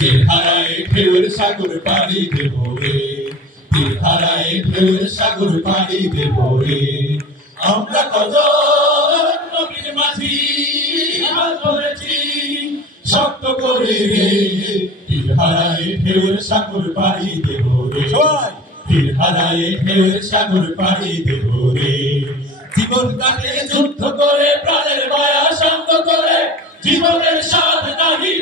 তীর হারায় ঢেউয়ের সাগর পাড়ি দেব রে, তীর হারায় ঢেউয়ের সাগর পাড়ি দেব রে। আমরা কত নবীর মাঝি হাত ধরেছি শক্ত করে রে, তীর হারায় ঢেউয়ের সাগর পাড়ি দেব রে, তীর হারায় ঢেউয়ের সাগর পাড়ি দেব রে। জীবন কাটে যুদ্ধ করে প্রাণের মায়া শান্ত করে, জীবনের স্বাদ নাহি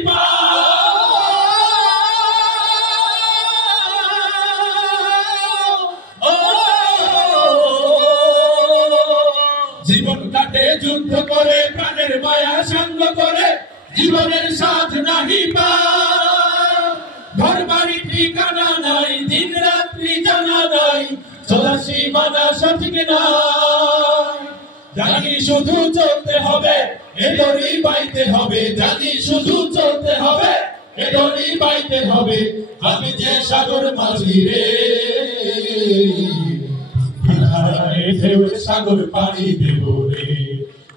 জীবন কাটে যুদ্ধ করে প্রাণের মায়া শান্ত করে, জীবনের স্বাদ নাহি ঘর বাড়ি ঠিকানা নাই, দিন রাত্রি জানা নাই, চলাশি মানা সঠিক নাই। জানি শুধু চলতে হবে এ দড়ি বাইতে হবে, জানি শুধু চলতে হবে এ দড়ি বাইতে হবে। আমি যে সাগর মাঝি রে, তীর হারায় ঢেউয়ের সাগর পাড়ি দেব রে,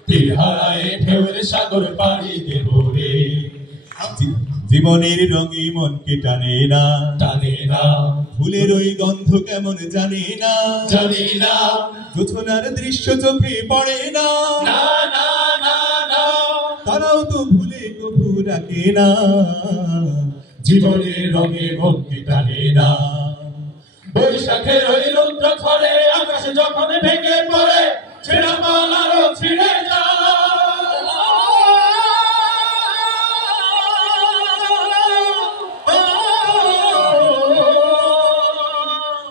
তীর হারায় ঢেউয়ের সাগর পাড়ি দেব রে। জীবনের রঙে মনকে টানে না, টানে না, ফুলের ওই গন্ধ কেমন জানি না, জানি না, জোছনার দৃশ্য চোখে পড়ে না, না না না না, তারাও তো ভুলে কভু রাখে না, জীবনের রঙে মনকে টানে না। বৈশাখের ওই রৌদ্র ঝড়ে আকাশ যখন ভেঙে পড়ে, ছেঁড়া পাল আরো ছিঁড়ে যায়।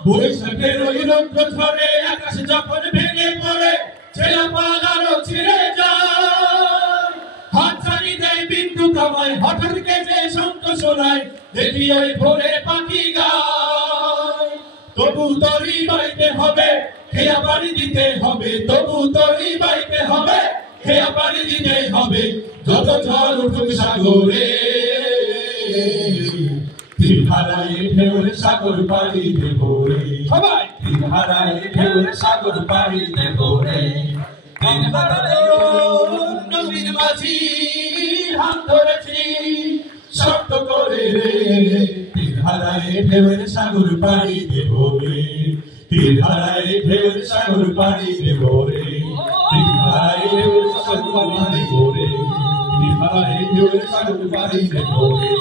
বৈশাখের ওই রৌদ্র ঝড়ে আকাশ যখন ভেঙে পড়ে, ছেঁড়া পাল আরো ছিঁড়ে যায়। হাত ছাড়ি দেয় বিদ্যুৎ আমায়, হঠাৎ কেটে শঙ্খ শোনায়, দেখি ওই ভোরে পাখি গায়। তবু তরি বাইতে হবে, খেয়া পানি দিতে হবে, তবু তরি বাইতে হবে, খেয়া পানি দিতে হবে। যত ঝড় উঠুক সাগরে, তীর হারায় ঢেউয়ের সাগর পাড়ি দেব রে, সবাই তীর হারায় ঢেউয়ের সাগর পাড়ি দেব রে। তীর হারায় নবীর মাঝি হাত ধরেছি শক্ত করে রে, তীর হারায় ঢেউয়ের সাগর পাড়ি দেব রে, তীর হারায় ঢেউয়ের সাগর পাড়ি দেব রে, তীর হারায় ঢেউয়ের সাগর পাড়ি দেব রে, তীর হারায় ঢেউয়ের সাগর পাড়ি দেব রে,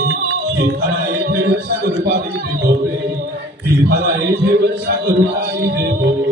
তীর হারায় ঢেউয়ের সাগর পাড়ি দেব রে, তীর হারায় ঢেউয়ের সাগর পাড়ি দেব রে।